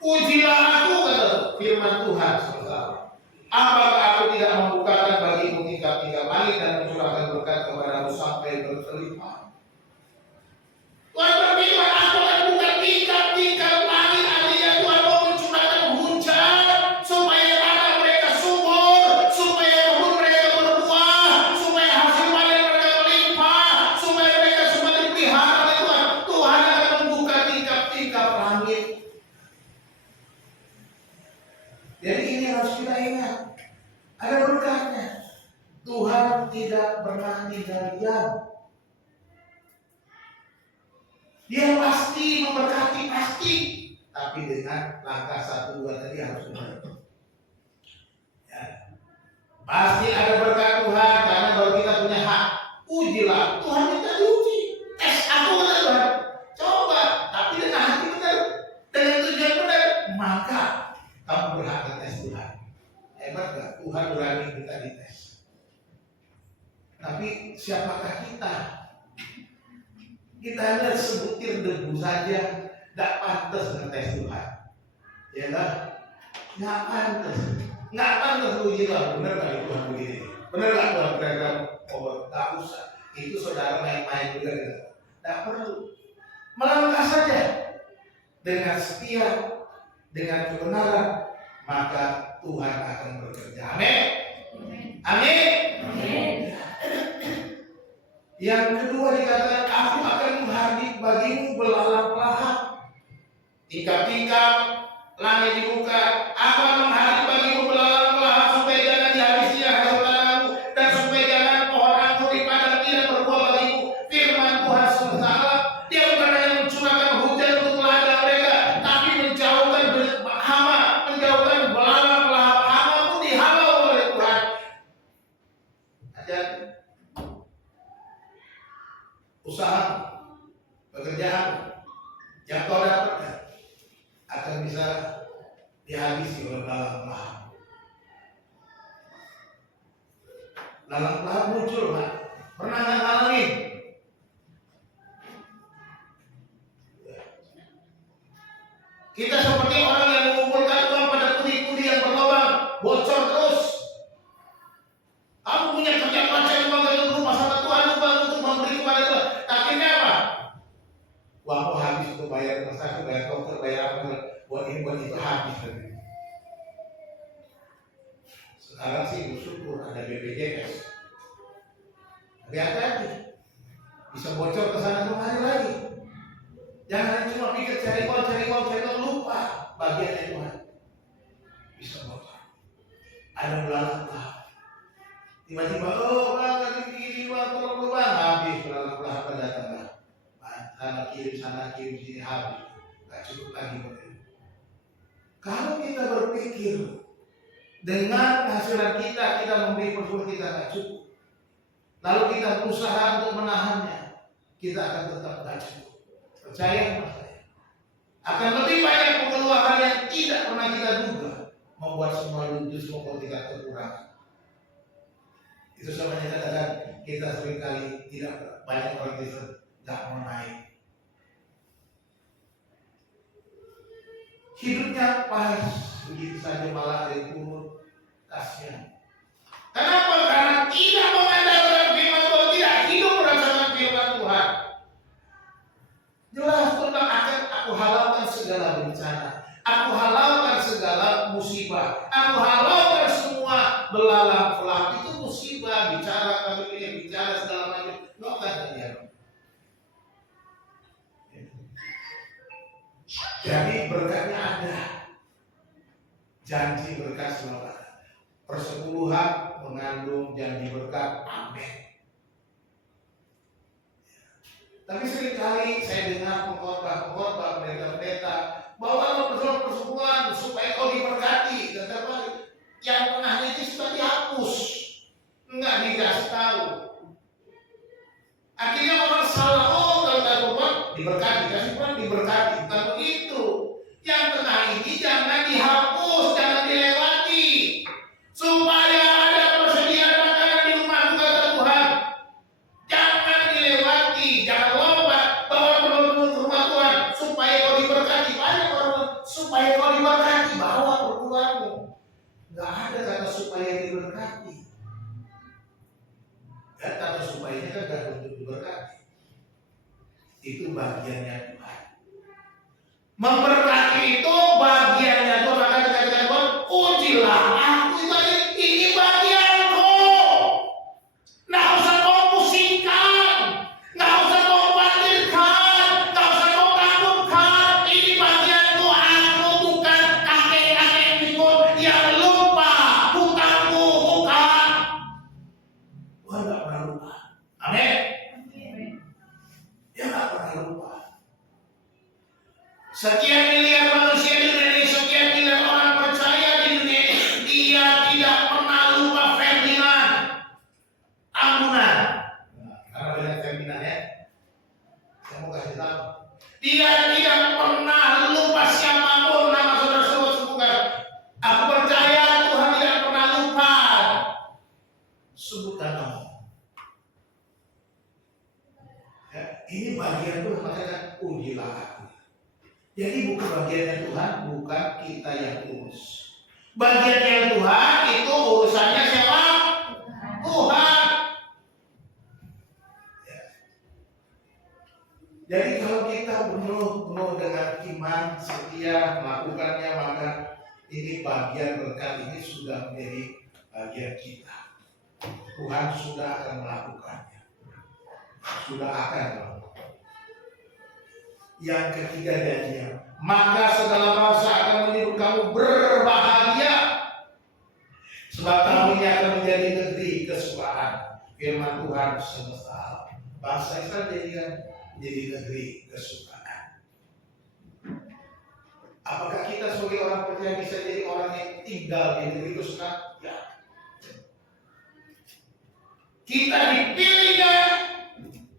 Ujilah aku, kata firman Tuhan saudara. Apakah aku tidak membukakan bagimu tingkap-tingkap langit dan mencurahkan berkat kepadamu sampai berkelimpahan? Tuhan berfirman, aku akan buka tingkap-tingkap langit, artinya Tuhan mau mencurahkan hujan supaya tanah mereka subur, supaya kebun mereka berbuah, supaya hasil panen mereka melimpah, supaya mereka semua dipelihara oleh Tuhan. Tuhan akan membuka tingkap-tingkap langit. Jadi ini harus kita ingat, ada berkatnya. Tuhan tidak pernah tinggal diam. Dia pasti memberkati, pasti. Tapi dengan langkah 1, 2 tadi harus benar. Ya. Pasti ada berkat Tuhan, karena kalau kita punya hak, ujilah. Tuhan minta diuji. Tes aku kata Tuhan. Coba, tapi dengan hati benar, dengan tujuan benar, maka kamu berhak tes Tuhan. Hebat gak? Tuhan berani minta dites. Tapi siapakah kita? Kita hanya sebutir debu saja, tidak pantas ngetes Tuhan. Ya kan? Nggak pantas. Nggak pantas ujilah. Benar nggak Tuhan begini? Benar nggak Tuhan kira-kira? Oh, nggak usah. Itu saudara main-main juga gitu. Nggak perlu. Melangkah saja dengan setia, dengan kebenaran, maka Tuhan akan bekerja. Amin. Amin. Amin. Yang kedua dikatakan, aku akan menghadir bagimu belalang-belalang. Tingkap-tingkap langit dibuka, aku akan menghadir bagimu belalang-belalang supaya jangan dihabisi hasil tanahmu dan supaya jangan pohon anggur di padang tidak berbuah bagimu. Firman Tuhan semesta alam, Dia bukan hanya mencurahkan hujan untuk ladang mereka, tapi menjauhkan hama, menjauhkan belalang-belalang. Hama pun dihalau oleh Tuhan. Hati-hati. Usaha, pekerjaan yang kau dapatkan akan bisa dihabisi oleh belalang-belalang. Belalang-belalang muncul, Pak. Pernah nggak ngalamin? Kita seperti orang yang mengumpulkan uang pada pudi-pudi yang berlubang, bocor terus. Kamu punya kerja macam uang dari rumah sama Tuhan, lupa untuk memberi kepada Tuhan. Akhirnya apa? Uangmu habis untuk bayar rumah sakit, bayar dokter, bayar apa? Buat ini, buat itu habis. Sekarang sih bersyukur ada BPJS. Hati-hati, bisa bocor ke sana kemari lagi. Jangan cuma pikir cari uang, lupa bagiannya Tuhan. Bisa bocor. Ada belalang-belalang. Tiba-tiba, oh belalang ini tolong lu bang, habis belalang-belalang datang. Sana kirim sini habis. Gak cukup lagi. Kalau kita berpikir dengan penghasilan kita memberi perbuatan kita gak cukup, lalu kita berusaha untuk menahannya, kita akan tetap gak cukup. Percaya sama saya. Akan lebih banyak pengeluaran yang tidak pernah kita duga, membuat semua ludes, membuat kita kekurangan. Itu sebenarnya katakan kita seringkali tidak banyak orang Kristen tidak mau naik. Hidupnya pas, begitu saja malah dari turun, kasihan. Kenapa? Karena tidak mengandalkan firman Tuhan, tidak hidup berdasarkan firman Tuhan. Jelas Tuhan akan aku halalkan segala bencana, aku halalkan segala musibah, aku halalkan semua belalang-belalang. Itu musibah, bicara kami bicara segala macam, nggak ada dia. Jadi berkatnya ada. janji berkat selalu ada. Persepuluhan mengandung janji berkat. Amin. Tapi seringkali saya dengar pengkhotbah pendeta-pendeta bahwa persepuluhan supaya kau diberkati, dan terbalik yang tengahnya itu sudah dihapus, nggak dikasih tahu. Akhirnya orang salah, kalau tak berbuat diberkati, kasih Tuhan diberkati. Bukan begitu. Yang tengah ini jangan dihapus, jangan dilewati, supaya ada persediaan makanan di rumah, kata Tuhan. Jangan dilewati, jangan lompat bawa perlu ke rumah Tuhan supaya kau diberkati. Banyak orang supaya kau diberkati, bawa perluanmu. Nggak ada kata supaya diberkati. Dan kata supaya kan gak untuk diberkati. Itu bagiannya Tuhan. Memberkati itu bagiannya Tuhan. Maka dikatakan Tuhan, ujilah aku ini bagianku. Nggak usah kau pusingkan, nggak usah kau khawatirkan, nggak usah kau takutkan. Ini bagianku, aku bukan kakek-kakek pikun yang lupa hutangmu, bukan. Tuhan nggak pernah lupa. Amin. Dia nggak pernah lupa. Sekian miliar manusia di dunia ini, sekian miliar orang percaya di dunia ini, dia tidak pernah lupa Ferdinand Ambunan. Karena banyak Ferdinand ya. Saya mau kasih tahu. Dia tidak pernah lupa siapapun nama saudara-saudara sebutkan. Aku percaya Tuhan tidak pernah lupa. Sebutkan nama. Ya, ini bagian Tuhan, makanya ujilah aku. Jadi bukan bagiannya Tuhan, bukan kita yang urus. Bagiannya Tuhan itu urusannya siapa? Tuhan. Ya. Jadi kalau kita penuh dengan iman, setia melakukannya, maka ini bagian berkat ini sudah menjadi bagian kita. Tuhan sudah akan melakukannya. Sudah akan melakukannya. Yang ketiga janjinya, maka segala bangsa akan menyebut kamu berbahagia, sebab kamu ini akan menjadi negeri kesukaan. Firman Tuhan semesta alam. Bangsa Israel dijadikan menjadi negeri kesukaan. Apakah kita sebagai orang percaya bisa jadi orang yang tinggal di negeri kesukaan? Ya. Kita dipilihnya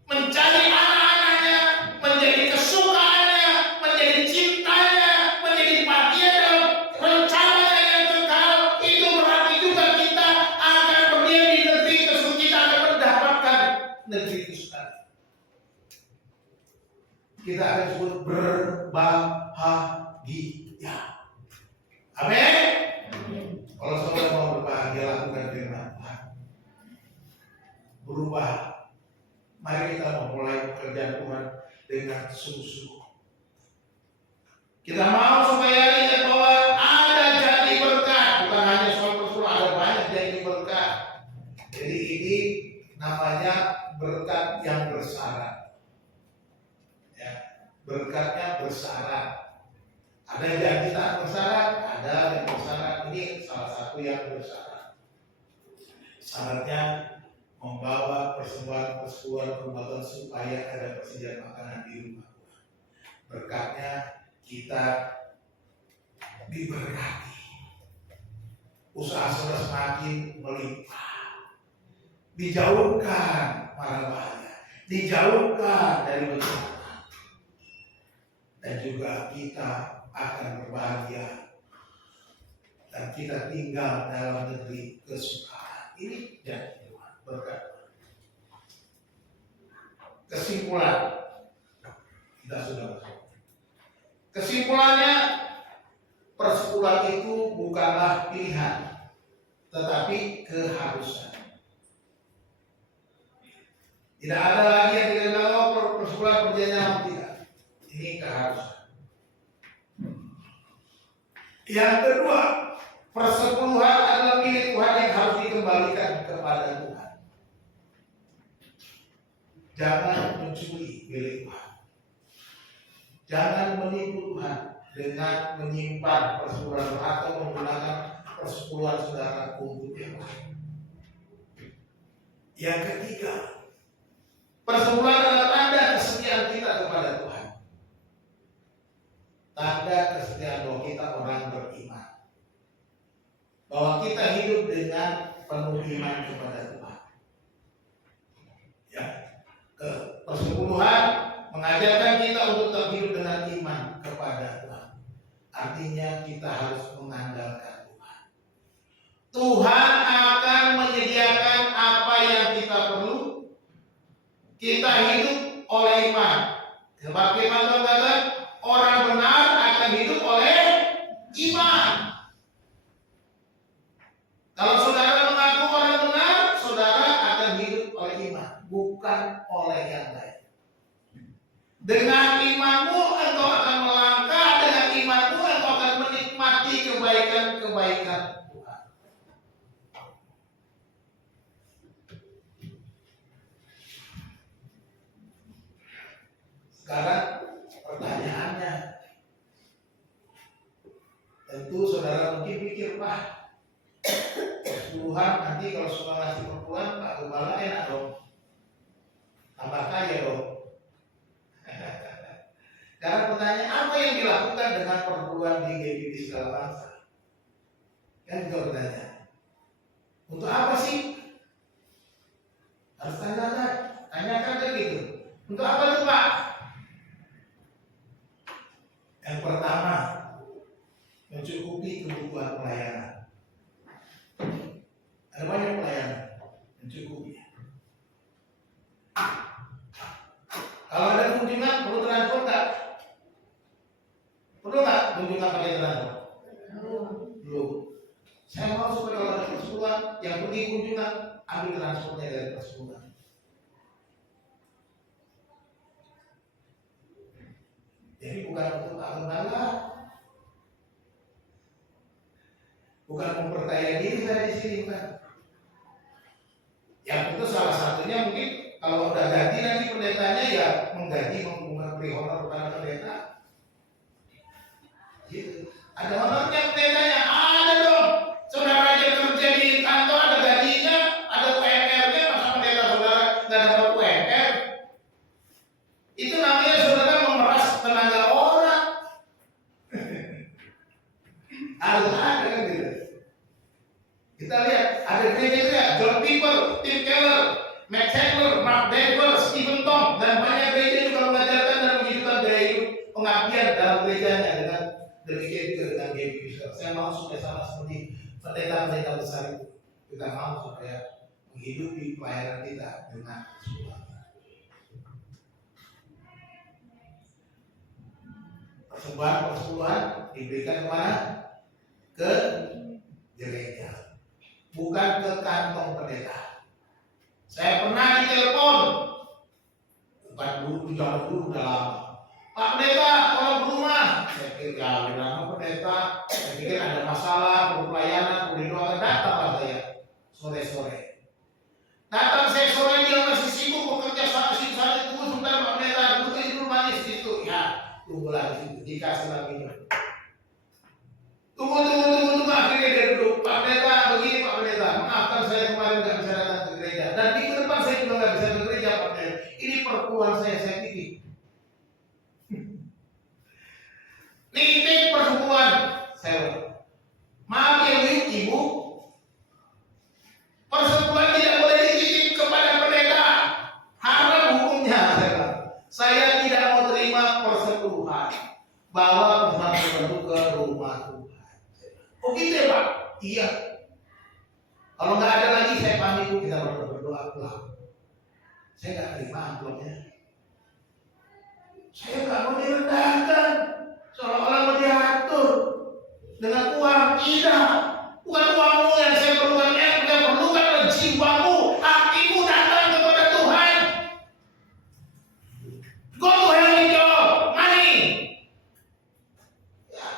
mencari anak-anaknya, menjadi kesukaannya, menjadi cintanya, menjadi bagian dalam rencananya yang kekal. Itu berarti juga kita akan berdiam di negeri kesukaan, kita akan mendapatkan negeri kesukaan. Kita akan disebut berbahagia. Amin. Kalau saudara mau berbahagia, lakukan firman Tuhan. Berubah. Mari kita memulai pekerjaan Tuhan dengan sungguh-sungguh. Kita mau supaya ingat bahwa ada janji berkat, bukan hanya soal persekutuan, ada banyak janji berkat. Jadi ini namanya berkat yang bersyarat. Ya, berkatnya bersyarat. Ada janji tak bersyarat, ada yang bersyarat. Ini salah satu yang bersyarat. Syaratnya membawa persembahan rumah Tuhan supaya ada persediaan makanan di rumah Tuhan. Berkatnya kita diberkati. Usaha saudara semakin melimpah. Dijauhkan mara bahaya, dijauhkan dari bencana. Dan juga kita akan berbahagia dan kita tinggal dalam negeri kesukaan. Ini janji berkat. Kesimpulan kita sudah masuk. Kesimpulannya, persekutuan itu bukanlah pilihan, tetapi keharusan. Tidak ada lagi yang tidak tahu persekutuan perjanjian, tidak. Ini keharusan. Yang kedua, persekutuan adalah milik Tuhan yang harus dikembalikan kepada Tuhan. Jangan mencuri milik Tuhan. Jangan menipu Tuhan. dengan menyimpan persepuluhan atau menggunakan persepuluhan saudara untuk yang lain. Yang ketiga, persepuluhan adalah tanda kesetiaan kita kepada Tuhan. Tanda kesetiaan bahwa kita orang beriman, bahwa kita hidup dengan penuh iman kepada Tuhan. Ya, persepuluhan mengajarkan kita untuk tetap hidup dengan iman kepada Tuhan. Artinya kita harus mengandalkan Tuhan. Tuhan akan menyediakan apa yang kita perlu. Kita hidup oleh iman. Sebagaimana Tuhan kata, orang benar akan hidup oleh iman. Kalau saudara mengaku orang benar, saudara akan hidup oleh iman, bukan oleh yang lain. Dengan imanmu engkau akan melangkah, dengan imanmu engkau akan menikmati kebaikan-kebaikan Tuhan. Sekarang pertanyaannya, tentu saudara mungkin pikir, Pak, persepuluhan nanti kalau suka ngasih perpuluhan, Pak Gembala enak dong, tambah kaya dong. Karena pertanyaan, apa yang dilakukan dengan perpuluhan di GBI segala bangsa? Kan juga pertanyaan. Untuk apa sih? Harus tanyakan kan gitu. Untuk apa tuh, Pak? Yang pertama, mencukupi kebutuhan pelayanan. Ada banyak pelayanan, mencukupi. Kalau ada kunjungan, perlu transport nggak? Perlu nggak kunjungan pakai transport? Belum. Saya mau supaya kalau ada persepuluhan yang pergi kunjungan, ambil transportnya dari persepuluhan. Jadi bukan untuk Pak Gembala, bukan memperkaya diri saya di sini, bukan. Yang itu salah satunya mungkin kalau udah ganti nanti pendetanya ya mengganti memberi honor kepada pendeta. Gitu. Ada honornya pendetanya, ada dong. Saudara aja kerja di kantor ada gajinya, ada UMR-nya, masa pendeta saudara nggak dapat UMR? Itu namanya saudara memeras tenaga orang. Harus ada kan gitu. Kita lihat ada gereja John Piper, Tim Keller, Matt Handler, Mark Dever, Stephen Tong, dan banyak gereja juga mengajarkan dan menghidupkan gaya hidup pengabdian dalam gerejanya dengan demikian juga dengan GBI Bisher. Saya mau supaya sama seperti pendeta-pendeta besar itu, kita mau supaya menghidupi pelayanan kita dengan persepuluhan. Persepuluhan diberikan kemana? Ke gereja, bukan ke kantong pendeta. Saya pernah ditelepon, bukan dulu, zaman dulu udah lama. Pak Pendeta, tolong ke rumah. Saya pikir ya, nama pendeta. Saya pikir ada masalah, perlu pelayanan, perlu didoakan. Datanglah saya sore-sore. Datang saya sore dia masih sibuk bekerja sana sini sana, tunggu sebentar Pak Pendeta, dulu manis itu. Ya, tunggu lagi, dikasih lagi. Tunggu, akhirnya dia duduk. Pak Pendeta, begini Pak Pendeta, maafkan saya kemarin nggak bisa datang ke gereja. Dan minggu depan saya juga nggak bisa ke gereja Pak Pendeta. Ini perpuluhan saya pikir. Nitip persepuluhan saya. Maaf ya Ibu, persepuluhan tidak boleh dititip kepada pendeta. Haram hukumnya. Saya tidak mau terima persepuluhan. Bawa persepuluhan itu ke rumah Tuhan. Oh gitu ya Pak? Iya. Kalau nggak ada lagi saya pamit, kita berdoa pulang. Saya nggak terima amplopnya. Saya nggak mau direndahkan, seolah-olah mau diatur dengan uang. Tidak, bukan uangmu yang saya perlukan, yang perlukan adalah jiwamu, hatimu datang kepada Tuhan. Go to hell with your money. Ya.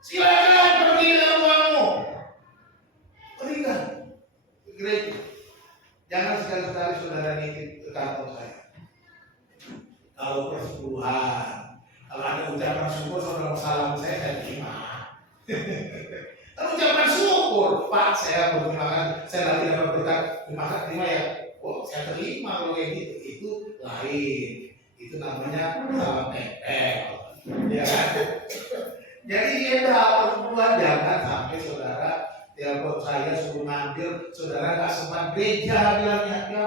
Silakan pergi dengan uangmu. Berikan ke gereja. Jangan sekali-kali saudara nitip ke kantong saya. Kalau persepuluhan, kalau ada ada ucapan syukur saudara salam saya terima. Kan ucapan syukur, Pak saya berterima kasih, saya lagi dapat berkat, terima ya. Oh saya terima kalau kayak gitu, itu lain. Itu namanya salam tempel, ya kan? Jadi kita harus buat jangan sampai saudara telepon saya suruh ngambil, saudara nggak sempat gereja bilangnya, ya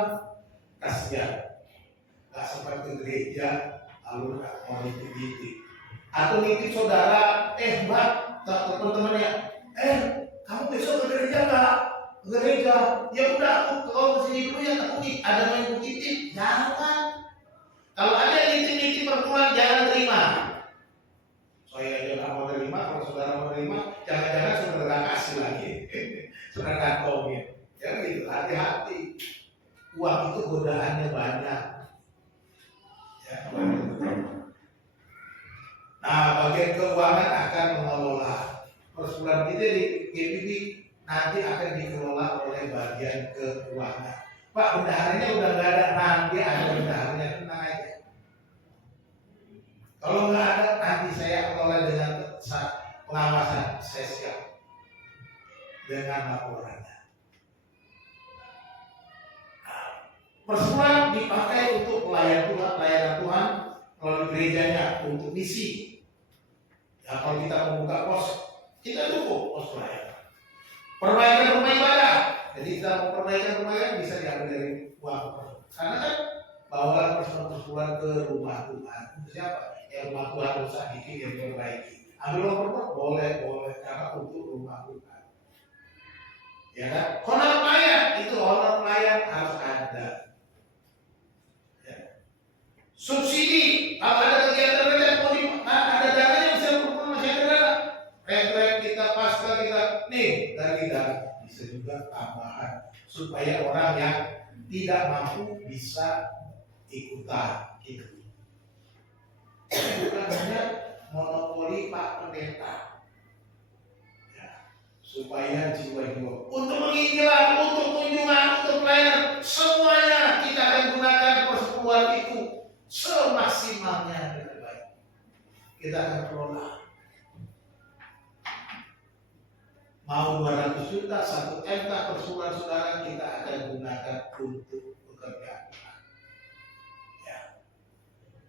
kasihan, nggak sempat ke gereja, lalu mau nitip, atau nitip saudara, mbak, teman-temannya, kamu besok ke gereja nggak? Ke gereja, ya udah aku kalau kesini dulu ya, aku ada yang nitip, jangan. Kalau ada yang nitip perempuan jangan terima. Saya aja nggak mau terima, kalau saudara mau terima, jangan-jangan saudara kasih lagi, saudara kantongin. Ya gitu, hati-hati. Uang itu godaannya banyak. Ya, nah, bagian keuangan akan mengelola. Persekutuan kita di GPB nanti akan dikelola oleh bagian keuangan. Pak, bendaharanya udah nggak ada, nanti ada bendaharanya, tenang aja. Kalau nggak ada, nanti saya kelola dengan pengawasan, saya siap dengan laporannya. Persekutuan dipakai untuk pelayanan Tuhan melalui gerejanya untuk misi. Ya, kalau kita membuka pos, kita dukung pos pelayanan. Perbaikan rumah ibadah, jadi kita mau perbaikan rumah ibadah bisa diambil dari uang. Karena kan bawalah persekutuan ke rumah Tuhan. Untuk siapa? Yang rumah Tuhan rusak dikit yang diperbaiki. Ambil uang perempuan boleh karena untuk rumah Tuhan. Ya kan? Honor pelayan itu honor pelayan harus ada. Subsidi, kalau ada kegiatan ada dananya bisa berkumpul masyarakat. Rek kita pasca kita nih dari kita bisa juga tambahan supaya orang yang tidak mampu bisa ikutan gitu. Bukan hanya monopoli Pak Pendeta, ya, supaya jiwa-jiwa untuk menginjilan, untuk kunjungan, untuk pelayanan semuanya kita akan gunakan persekutuan itu semaksimalnya dengan baik. Kita akan kelola. Mau 200 juta, 1 M persekutuan saudara kita akan gunakan untuk pekerjaan. Ya.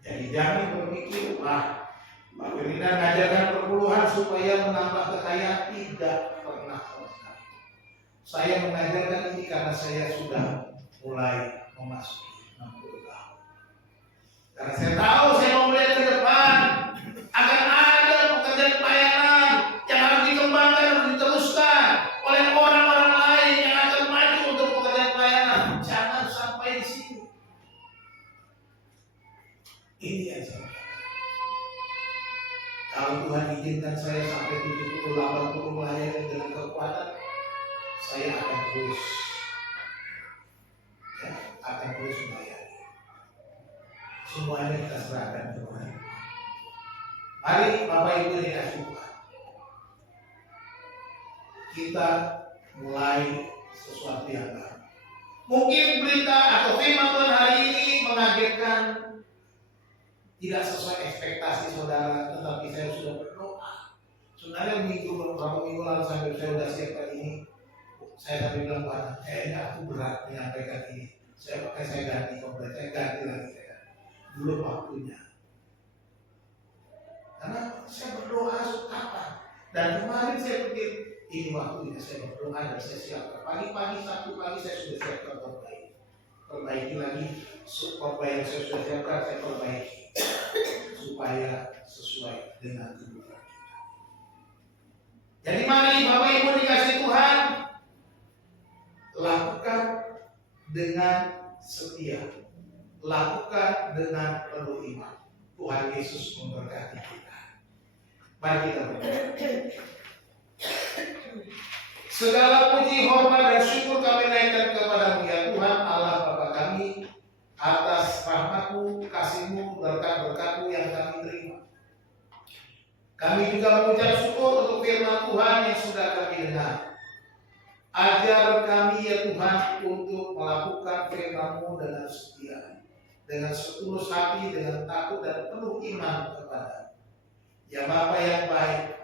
Jadi jangan berpikir, Pak Firina ngajarkan perpuluhan supaya menambah kekayaan, tidak pernah sama sekali. Saya mengajarkan ini karena saya sudah mulai memasuki 60 tahun. Karena saya tahu saya mau melihat ke depan akan ada pekerjaan pelayanan yang harus dikembangkan dan diteruskan oleh orang-orang lain yang akan maju untuk pekerjaan pelayanan. Jangan sampai di sini. Ini yang saya katakan. Kalau Tuhan izinkan saya sampai 70-80 melayani dengan kekuatan, saya akan terus melayani. Semuanya kita serahkan ke Tuhan. Mari Bapak Ibu dikasih Tuhan, kita mulai sesuatu yang baru. Mungkin berita atau firman Tuhan hari ini mengagetkan, tidak sesuai ekspektasi saudara, tetapi saya sudah berdoa. Sebenarnya beberapa minggu lalu saya sudah siapkan ini. Saya tadi bilang Pak, kayaknya aku berat menyampaikan ini. Saya ganti komplit, saya ganti lagi. Belum waktunya. Karena saya berdoa kapan. Dan kemarin saya pikir ini waktunya saya berdoa dan saya siapkan. Pagi-pagi, Sabtu pagi saya sudah siapkan perbaiki lagi. Apa yang saya sudah siapkan saya perbaiki supaya sesuai dengan kebutuhan kita. Jadi mari Bapak Ibu dikasih Tuhan, lakukan dengan setia. Lakukan dengan penuh iman. Tuhan Yesus memberkati kita. Mari kita berdoa. Segala puji, hormat, dan syukur kami naikkan kepada-Mu ya Tuhan Allah Bapa kami, atas rahmat-Mu, kasih-Mu, berkat-berkat-Mu yang kami terima. Kami juga mengucap syukur untuk firman Tuhan yang sudah kami dengar. Ajar kami ya Tuhan untuk melakukan firman-Mu dengan setia, dengan setulus hati, dengan takut dan penuh iman kepada-Mu. Ya Bapa yang baik,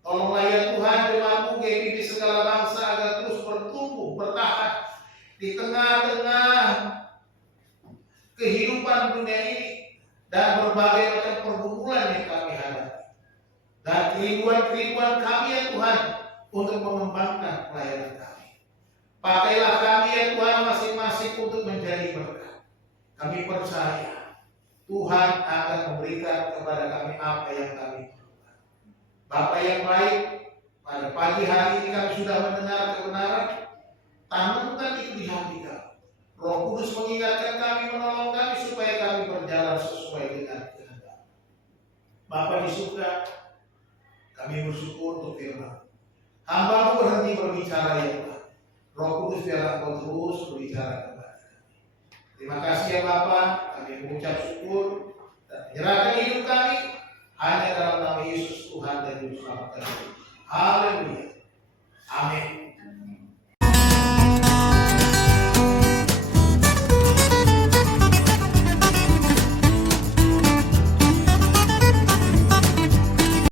tolonglah ya Tuhan jemaatmu GPIB segala bangsa agar terus bertumbuh, bertahan di tengah-tengah kehidupan dunia ini dan berbagai macam pergumulan yang kami hadapi. Dan kerinduan-kerinduan kami ya Tuhan untuk mengembangkan pelayanan kami. Pakailah kami ya Tuhan masing-masing untuk menjadi berkat. Kami percaya Tuhan akan memberikan kepada kami apa yang kami perlukan. Bapa yang baik, pada pagi hari ini kami sudah mendengar kebenaran. Tanamkan itu di hati kami. Roh Kudus mengingatkan kami, menolong kami supaya kami berjalan sesuai dengan kehendak. Bapa di surga, kami bersyukur untuk firman. Hamba-Mu berhenti berbicara ya Tuhan. Roh Kudus biarlah Kau terus berbicara kepada kami. Terima kasih ya Bapa, kami mengucap syukur dan menyerahkan hidup kami hanya dalam nama Yesus Tuhan dan Juru Selamat kami. Haleluya. Amin.